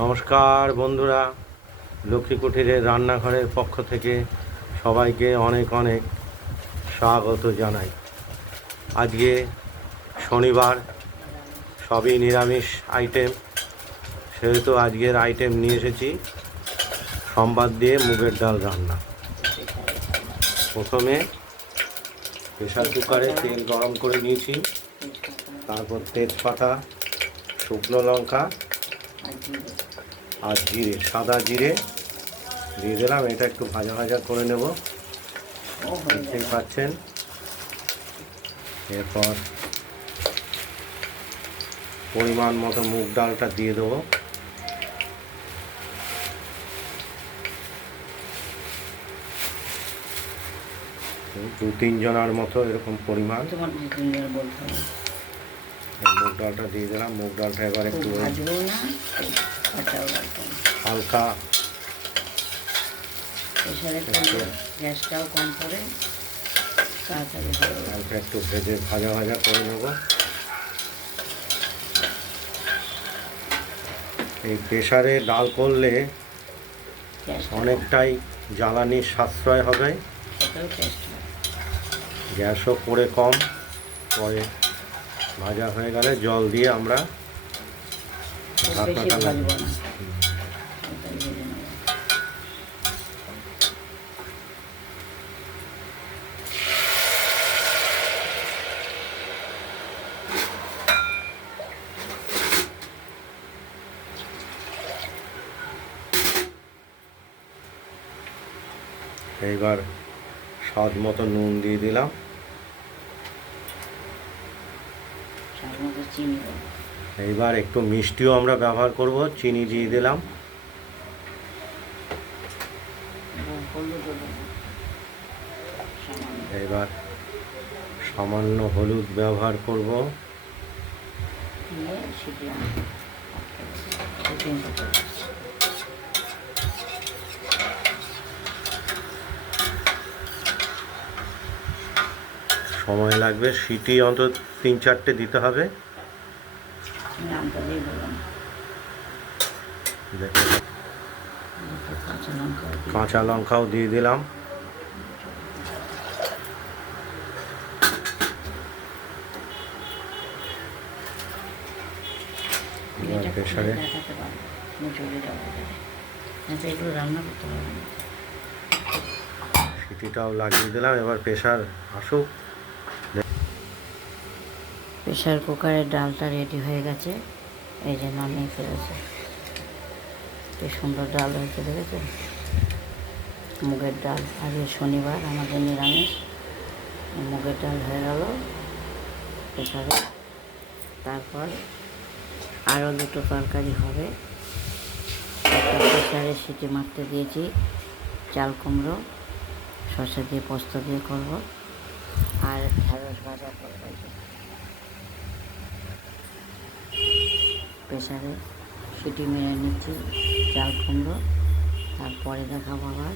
নমস্কার বন্ধুরা। লক্ষ্মী কুঠিরের রান্নাঘরের পক্ষ থেকে সবাইকে অনেক অনেক স্বাগত জানাই। আজকে শনিবার, সবই নিরামিষ আইটেম সেহেতু আজকের আইটেম নিয়ে এসেছি সম্বাদ দিয়ে মুগের ডাল রান্না। প্রথমে প্রেশার কুকারে তেল গরম করে নিয়েছি, তারপর তেজপাতা, শুকনো লঙ্কা আর জিরে সাদা জিরে দিয়ে দিলাম। এটা একটু ভাজা ভাজা করে নেব। দেখতেই পাচ্ছেন। এরপর পরিমাণ মতো মুগ ডালটা দিয়ে দেবো। দু তিনজনার মতো এরকম পরিমাণ। মুগ ডালটা দিয়ে দিলাম। মুগ ডালটা এবার একটু হালকা প্রেশারে করলে গ্যাসটাও কম পড়ে তাড়াতাড়ি যাবে। হালকা একটু ভেজে ভাজা ভাজা করে নেব। এই প্রেশারে ডাল করলে অনেকটাই জ্বালানির সাশ্রয় হবে। গ্যাসও পড়ে কম। পরে ভাজা হয়ে গেলে জল দিয়ে আমরা ঢাকনাটা ভাজবো লাগিয়ে না ওটাই ভেজে নেব এইবার স্বাদ মতো নুন দিয়ে দিলাম। এইবার একটু মিষ্টিও আমরা ব্যবহার করব চিনি দিয়ে দিলাম। এবার সামান্য। হলুদ ব্যবহার করব আনব সিটি করতে হবে। সময় লাগবে। সিটি অন্তত তিন চারটে দিতে হবে। কাঁচা লঙ্কা কাঁচা লঙ্কাও দিয়ে দিলাম। পারব। না সিটিটাও লাগিয়ে দিলাম। এবার প্রেশার আসুক। প্রেশার কুকারের ডালটা রেডি হয়ে গেছে। এই যে নামিয়ে ফেলেছে। কি সুন্দর ডাল হয়েছে, দেখেছেন? মুগের ডাল। আজকে শনিবার, আমাদের নিরামিষ। মুগের ডাল হয়ে গেল প্রেশারে তারপর আরও দুটো তরকারি হবে। প্রেশারে সিটি মারতে দিয়েছি চাল কুমড়ো শসা দিয়ে পোস্ত দিয়ে করব। আর ঢেঁড়স ভাজা করব এই যে। প্রেশারে সিটি মেরে নিচ্ছি চাল কুমড়ো তারপরে দেখাবো আবার।